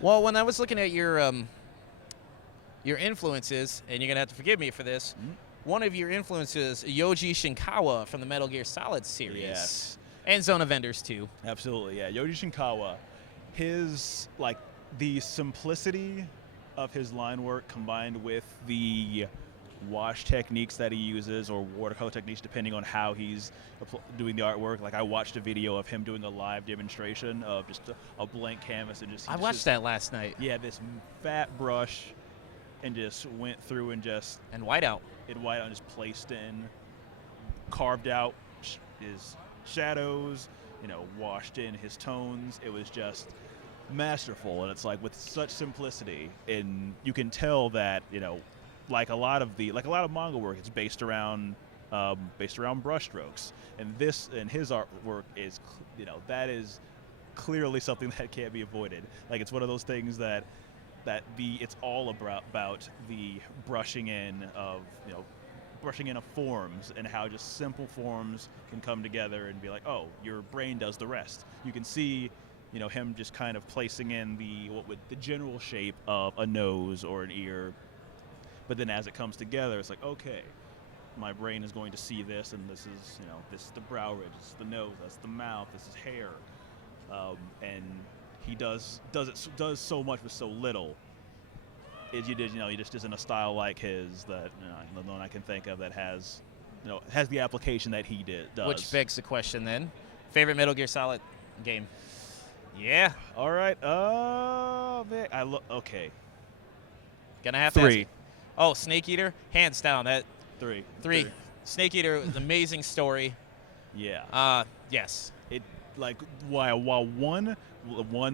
Well, when I was looking at your influences, and you're gonna have to forgive me for this, one of your influences, Yoji Shinkawa from the Metal Gear Solid series, Yes. and Zone of Vendors too. Absolutely, yeah. Yoji Shinkawa, his, like, the simplicity of his line work combined with the wash techniques that he uses, or watercolor techniques, depending on how he's doing the artwork. Like, I watched a video of him doing a live demonstration of just a blank canvas and I watched that last night. Yeah, this fat brush, and just went through and just And whiteout. whiteout and just placed in, carved out his shadows, washed in his tones. It was just masterful, and it's like with such simplicity, and you can tell that like a lot of manga work, it's based around brushstrokes, and his artwork is that is clearly something that can't be avoided. Like, it's one of those things that it's all about the brushing in of forms, and how just simple forms can come together and be like, oh, your brain does the rest. You can see him just kind of placing in the general shape of a nose or an ear, but then as it comes together, it's like, okay, my brain is going to see this, and this is this is the brow ridge, this is the nose, that's the mouth, this is hair, and he does so much with so little. He just isn't a style like his that the one I can think of that has the application that he does. Which begs the question then, favorite Metal Gear Solid game? Yeah. All right. Man, okay. Gonna have to 3. ask. Oh, Snake Eater, hands down. That 3. 3. Snake Eater, was an amazing story. Yeah. Yes. It while one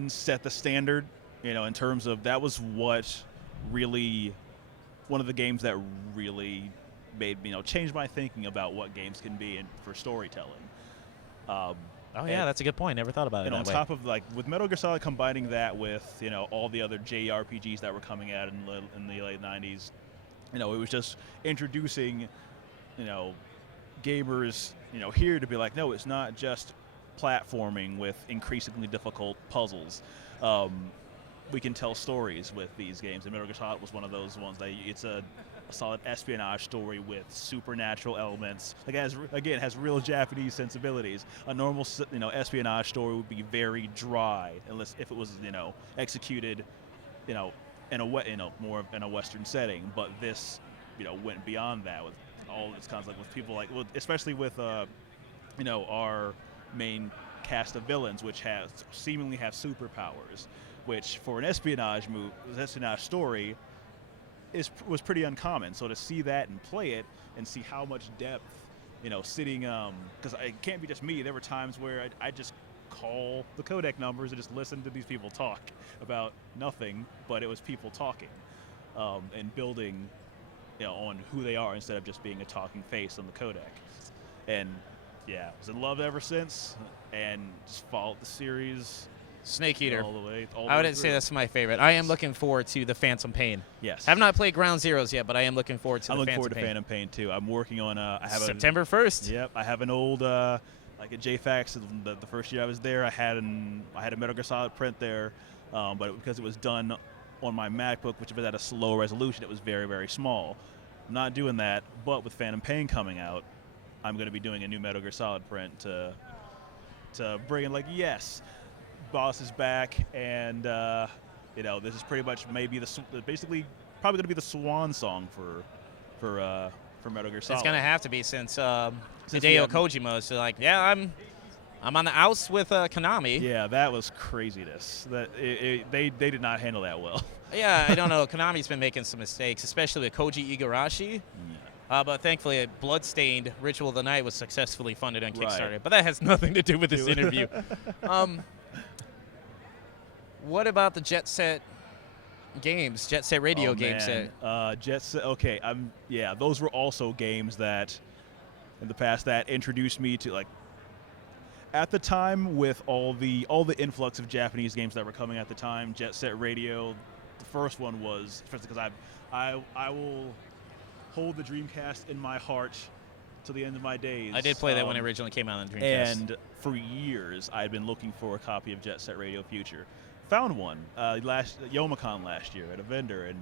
set the standard, in terms of, that was what really, one of the games that really made me change my thinking about what games can be for storytelling. Oh yeah, that's a good point. Never thought about it. And on that way. top of, like, with Metal Gear Solid, combining that with all the other JRPGs that were coming out in the late 90s, it was just introducing gamers here to be like, no, it's not just platforming with increasingly difficult puzzles. We can tell stories with these games, and Metal Gear Solid was one of those ones that it's a solid espionage story with supernatural elements. Like, it has real Japanese sensibilities. A normal espionage story would be very dry, unless if it was executed more in a Western setting. But this went beyond that with all its concept, with people like, especially with our main cast of villains, which seemingly have superpowers, which for an espionage story was pretty uncommon. So to see that and play it and see how much depth, sitting, because it can't be just me. There were times where I just call the codec numbers and just listen to these people talk about nothing, but it was people talking, and building, on who they are instead of just being a talking face on the codec. And yeah, I was in love ever since, and just followed the series. Snake Eater. All the way I wouldn't say that's my favorite. I am looking forward to the Phantom Pain. Yes. I have not played Ground Zeroes yet, but I am looking forward to I'm the looking Phantom forward to Pain. Phantom Pain too. I'm working on September 1st. Yep, I have an old like a JFAX. The first year I was there, I had a Metal Gear Solid print there, but because it was done on my MacBook, which was at a slow resolution, it was very, very small. I'm not doing that, but with Phantom Pain coming out, I'm going to be doing a new Metal Gear Solid print to bring in, like, yes, Boss is back, and this is pretty much basically probably going to be the swan song for Metal Gear Solid. It's gonna have to be since Hideo Kojima. So like, yeah, I'm on the outs with Konami. Yeah, that was craziness. They did not handle that well. Yeah, I don't know. Konami's been making some mistakes, especially with Koji Igarashi. But thankfully, Bloodstained Ritual of the Night was successfully funded on Kickstarter. Right. But that has nothing to do with this interview. What about the Jet Set games, Jet Set Radio games? Jet Set. Okay, those were also games that, in the past, that introduced me to, like, at the time, with all the influx of Japanese games that were coming at the time. Jet Set Radio, the first one was, especially because I will hold the Dreamcast in my heart to the end of my days. I did play that when it originally came out on Dreamcast. And for years, I had been looking for a copy of Jet Set Radio Future. found one last Youmacon last year at a vendor, and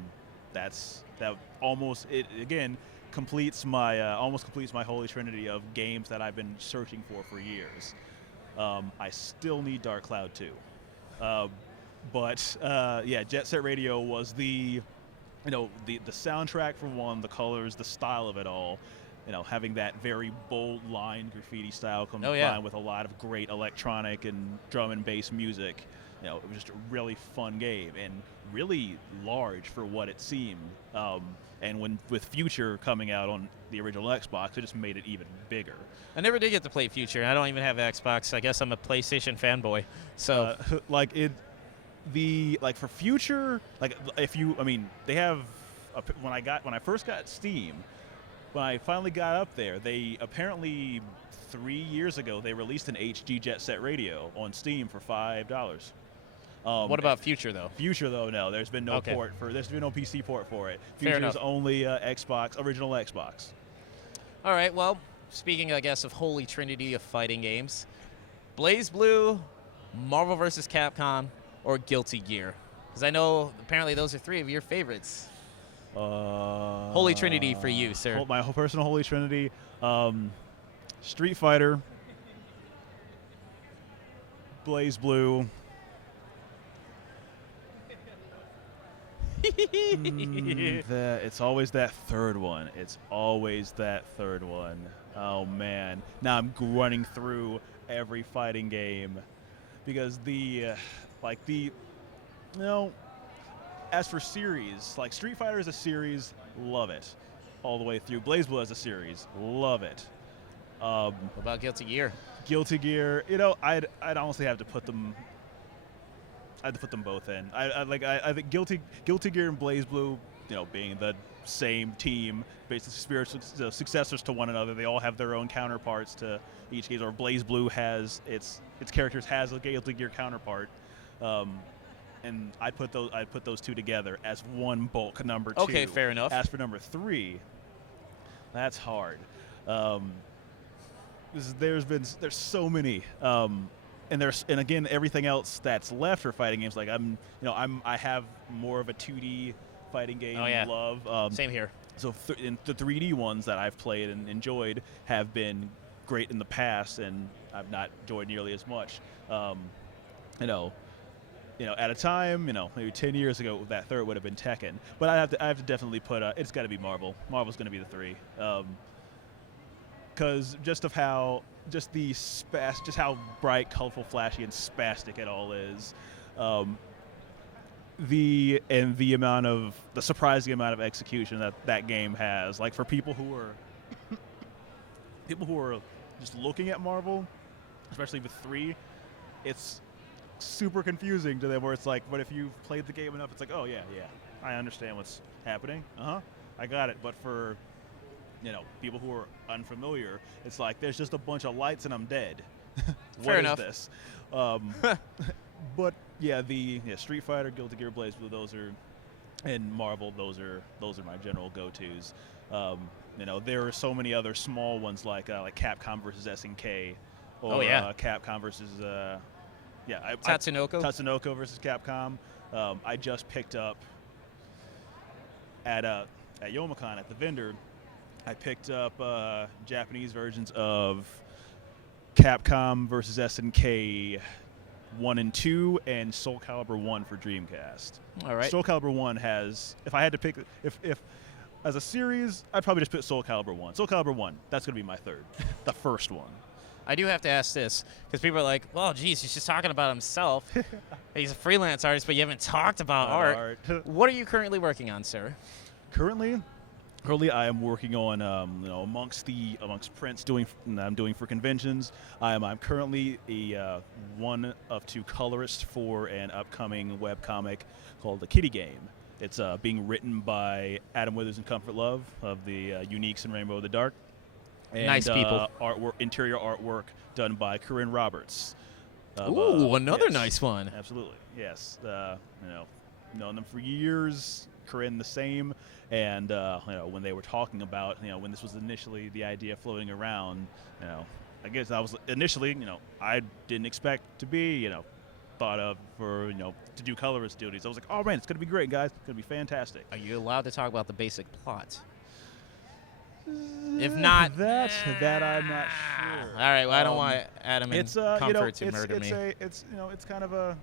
that almost it again almost completes my holy trinity of games that I've been searching for years. I still need Dark Cloud 2. But Jet Set Radio was the soundtrack for one, the colors, the style of it all. Having that very bold line graffiti style combined with a lot of great electronic and drum and bass music. It was just a really fun game and really large for what it seemed. And with Future coming out on the original Xbox, it just made it even bigger. I never did get to play Future. I don't even have Xbox. I guess I'm a PlayStation fanboy. So, for Future, they have when I first got Steam, when I finally got up there, they apparently 3 years ago they released an HD Jet Set Radio on Steam for $5. What about Future though? Future though, no. There's been no there's been no PC port for it. Fair Future's enough. only original Xbox. All right. Well, speaking, I guess, of holy trinity of fighting games, Blaze Blue, Marvel vs. Capcom, or Guilty Gear? Because I know apparently those are three of your favorites. Holy trinity for you, sir. My personal holy trinity: Street Fighter, Blaze Blue. It's always that third one. Oh man! Now I'm running through every fighting game because as for series, like Street Fighter as a series, love it all the way through. Blaze Blue as a series, love it. What about Guilty Gear? Guilty Gear, I'd honestly have to put them. I had to put them both in. I think Guilty Gear and Blaze Blue, being the same team, basically spiritual successors to one another. They all have their own counterparts to each game. Or Blaze Blue has its characters has a Guilty Gear counterpart, and I'd put those two together as one bulk number two. Okay, fair enough. As for number three, that's hard. There's so many. And again, everything else that's left for fighting games, like I have more of a 2D fighting game love. Same here. So in the 3D ones that I've played and enjoyed have been great in the past, and I've not enjoyed nearly as much. At a time, maybe 10 years ago, that third would have been Tekken. But I have to definitely put it's got to be Marvel. Marvel's going to be the three. Because how bright, colorful, flashy, and spastic it all is. The surprising amount of execution that game has. Like for people who are just looking at Marvel, especially with 3, it's super confusing to them. Where it's like, but if you've played the game enough, it's like, oh yeah, I understand what's happening. I got it. But for people who are unfamiliar, it's like there's just a bunch of lights and I'm dead. Fair enough. What is this? But Street Fighter, Guilty Gear, Blaze Blue, and Marvel, those are my general go-tos. There are so many other small ones like Capcom versus SNK, or Capcom versus Tatsunoko versus Capcom. I just picked up at Youmacon at the vendor. I picked up Japanese versions of Capcom versus SNK 1 and 2 and Soul Calibur 1 for Dreamcast. All right. Soul Calibur 1 has, if I had to pick, if as a series, I'd probably just put Soul Calibur 1. Soul Calibur 1, that's going to be my third, the first one. I do have to ask this, because people are like, well, geez, he's just talking about himself. He's a freelance artist, but you haven't talked about art. What are you currently working on, sir? Currently, I am working on, amongst prints I'm doing for conventions. I'm currently one of 2 colorists for an upcoming webcomic called The Kitty Game. It's being written by Adam Withers and Comfort Love of the Uniques and Rainbow of the Dark. And, nice people. Interior artwork done by Corinne Roberts. Another nice one. Absolutely, yes. Known them for years. Corinne the same. And when they were talking about, when this was initially the idea floating around, I guess I was initially, I didn't expect to be, thought of for to do colorist duties. I was like, oh man, it's gonna be great, guys. It's gonna be fantastic. Are you allowed to talk about the basic plot? If not, that I'm not sure. All right, well, I don't want Adam and It's Comfort to murder me. It's kind of a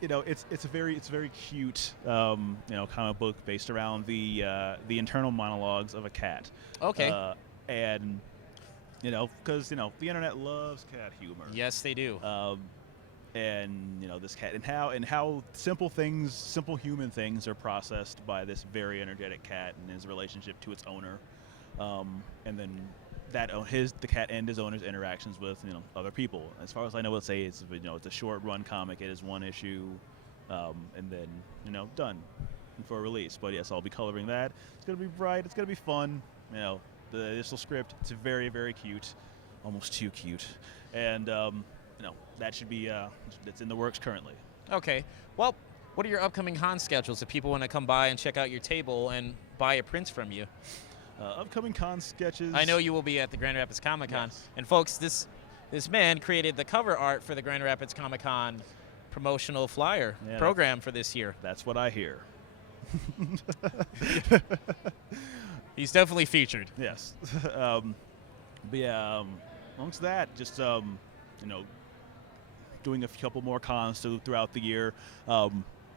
it's a very cute comic book based around the internal monologues of a cat. Okay. And because the internet loves cat humor. Yes, they do. And this cat and how simple human things are processed by this very energetic cat and his relationship to its owner, and then the cat and his owner's interactions with other people. As far as I know, let's say it's a short run comic. It is one issue, and then done for release. But yes, I'll be coloring that. It's gonna be bright. It's gonna be fun. The initial script, it's very, very cute, almost too cute, and that should be that's in the works currently. Okay. Well, what are your upcoming con schedules if people want to come by and check out your table and buy a print from you? Upcoming con sketches. I know you will be at the Grand Rapids Comic Con, Yes. and folks, this man created the cover art for the Grand Rapids Comic Con promotional flyer program for this year. That's what I hear. He's definitely featured. Yes. But yeah, amongst that, just doing a couple more cons throughout the year.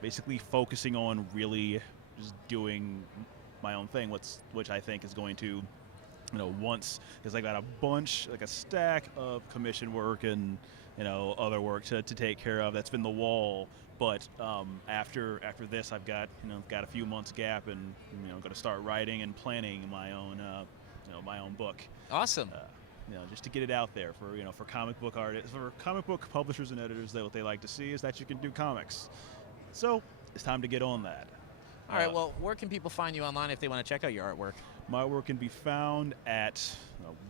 Basically focusing on really just doing my own thing, which I think is going to, because I got a stack of commission work and other work to take care of. That's been the wall. But after this, I've got a few months gap, and going to start writing and planning my own book. Awesome. Just to get it out there for comic book artists, for comic book publishers and editors. That what they like to see is that you can do comics. So it's time to get on that. All right. Well, where can people find you online if they want to check out your artwork? My work can be found at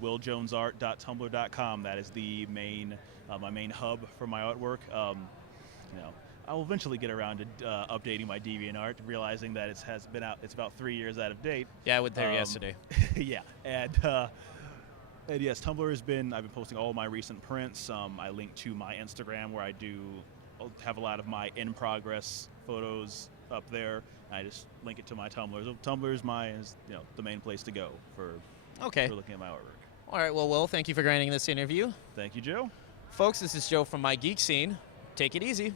willjonesart.tumblr.com. That is the main my main hub for my artwork. I'll eventually get around to updating my DeviantArt, realizing that it's about 3 years out of date. Yeah, I went there yesterday. Yeah, and yes, Tumblr I've been posting all my recent prints. I link to my Instagram where I'll have a lot of my in progress photos up there. I just link it to my Tumblr. So Tumblr is the main place to go for looking at my artwork. All right. Well, Will, thank you for granting this interview. Thank you, Joe. Folks, this is Joe from My Geek Scene. Take it easy.